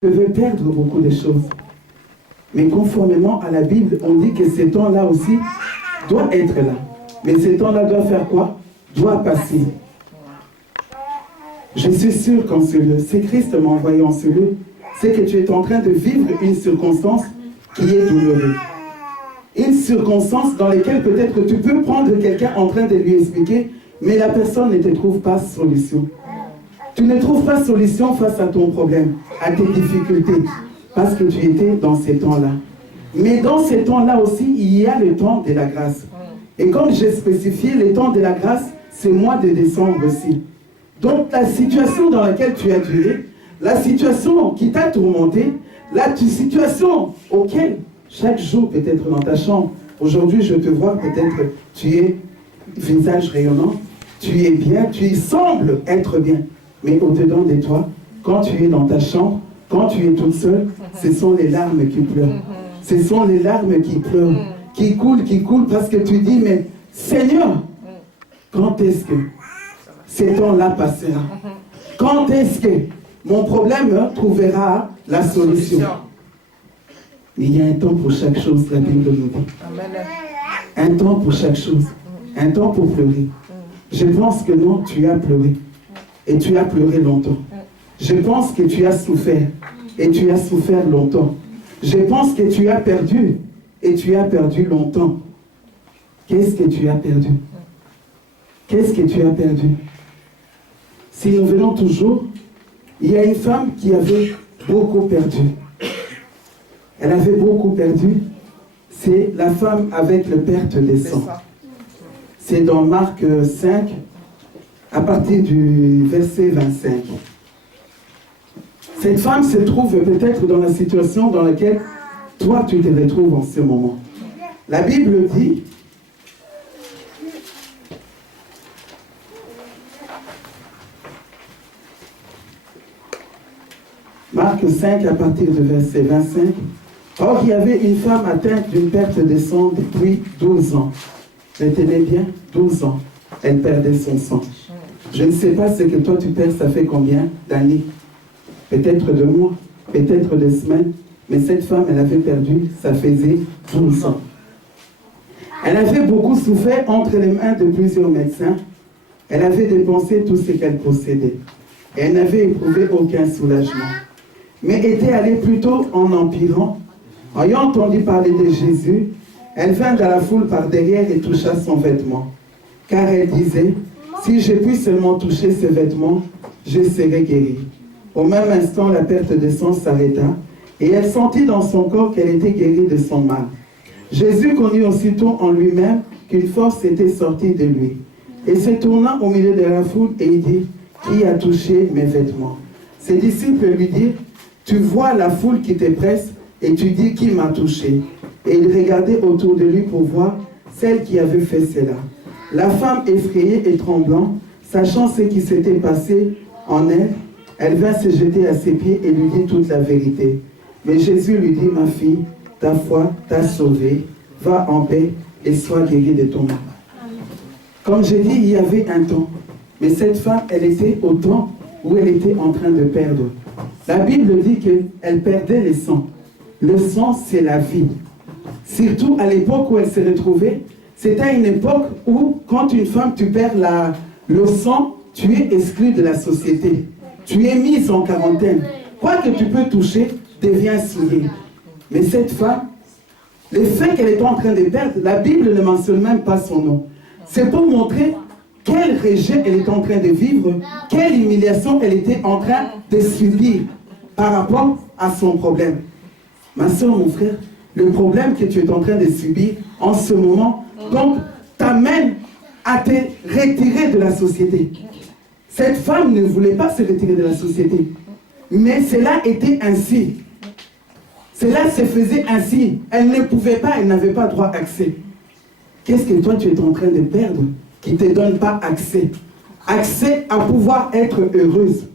devait perdre beaucoup de choses. Mais conformément à la Bible, on dit que ces temps-là aussi doivent être là. Mais ces temps-là doivent faire quoi? Doivent passer. Je suis sûr qu'en ce lieu, si Christ m'a envoyé en ce lieu, c'est que tu es en train de vivre une circonstance qui est douloureuse. Une circonstance dans laquelle peut-être tu peux prendre quelqu'un en train de lui expliquer, mais la personne ne te trouve pas solution. Tu ne trouves pas solution face à ton problème, à tes difficultés, parce que tu étais dans ces temps-là. Mais dans ces temps-là aussi, il y a le temps de la grâce. Et comme j'ai spécifié, le temps de la grâce, c'est le mois de décembre aussi. Donc la situation dans laquelle tu as duré, la situation qui t'a tourmenté, la situation auquel chaque jour peut-être dans ta chambre, aujourd'hui je te vois peut-être tu es visage rayonnant, tu es bien, tu sembles être bien. Mais au-dedans de toi, quand tu es dans ta chambre, quand tu es toute seule, ce sont les larmes qui pleurent. Ce sont les larmes qui pleurent, qui coulent, parce que tu dis, mais Seigneur, quand est-ce que ces temps-là passera? Quand est-ce que mon problème trouvera la solution? Il y a un temps pour chaque chose, la Bible nous dit. Un temps pour chaque chose. Un temps pour pleurer. Je pense que non, tu as pleuré. Et tu as pleuré longtemps. Je pense que tu as souffert. Et tu as souffert longtemps. Je pense que tu as perdu. Et tu as perdu longtemps. Qu'est-ce que tu as perdu? Qu'est-ce que tu as perdu? Si nous venons toujours, il y a une femme qui avait beaucoup perdu. Elle avait beaucoup perdu. C'est la femme avec le perte des sangs. C'est dans Marc 5, à partir du verset 25. Cette femme se trouve peut-être dans la situation dans laquelle toi tu te retrouves en ce moment. La Bible dit, Marc 5 à partir du verset 25, or il y avait une femme atteinte d'une perte de sang depuis 12 ans. Retenez bien, 12 ans, elle perdait son sang. Je ne sais pas ce que toi tu perds, ça fait combien d'années? Peut-être de mois, peut-être de semaines, mais cette femme, elle avait perdu, ça faisait 12 ans. Elle avait beaucoup souffert entre les mains de plusieurs médecins. Elle avait dépensé tout ce qu'elle possédait. Et elle n'avait éprouvé aucun soulagement. Mais était allée plutôt en empirant. Ayant entendu parler de Jésus, elle vint dans la foule par derrière et toucha son vêtement. Car elle disait, si je puis seulement toucher ce vêtement, je serai guérie. Au même instant, la perte de sang s'arrêta, et elle sentit dans son corps qu'elle était guérie de son mal. Jésus connut aussitôt en lui-même qu'une force était sortie de lui. Et se tourna au milieu de la foule, et il dit, qui a touché mes vêtements? Ses disciples lui dirent, tu vois la foule qui te presse, et tu dis, qui m'a touché? Et il regardait autour de lui pour voir celle qui avait fait cela. La femme effrayée et tremblant, sachant ce qui s'était passé en elle, elle vint se jeter à ses pieds et lui dit toute la vérité. Mais Jésus lui dit, ma fille, ta foi t'a sauvée, va en paix et sois guérie de ton mal. Comme j'ai dit, il y avait un temps. Mais cette femme, elle était au temps où elle était en train de perdre. La Bible dit qu'elle perdait le sang. Le sang, c'est la vie. Surtout à l'époque où elle se retrouvait, c'était une époque où, quand une femme, tu perds le sang, tu es exclu de la société. Tu es mise en quarantaine. Quoi que tu peux toucher devient souillé. Mais cette femme, le fait qu'elle est en train de perdre, la Bible ne mentionne même pas son nom. C'est pour montrer quel rejet elle est en train de vivre, quelle humiliation elle était en train de subir par rapport à son problème. Ma soeur, mon frère, le problème que tu es en train de subir en ce moment, donc, t'amène à te retirer de la société. Cette femme ne voulait pas se retirer de la société. Mais cela était ainsi. Cela se faisait ainsi. Elle ne pouvait pas, elle n'avait pas droit accès. Qu'est-ce que toi tu es en train de perdre qui ne te donne pas accès? Accès à pouvoir être heureuse.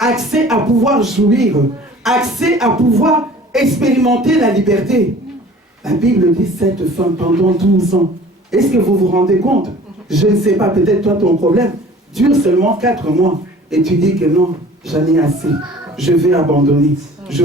Accès à pouvoir jouir. Accès à pouvoir expérimenter la liberté. La Bible dit cette femme pendant 12 ans. Est-ce que vous vous rendez compte? Je ne sais pas, peut-être toi ton problème dure seulement 4 mois. Et tu dis que non, j'en ai assez. Je vais abandonner. Je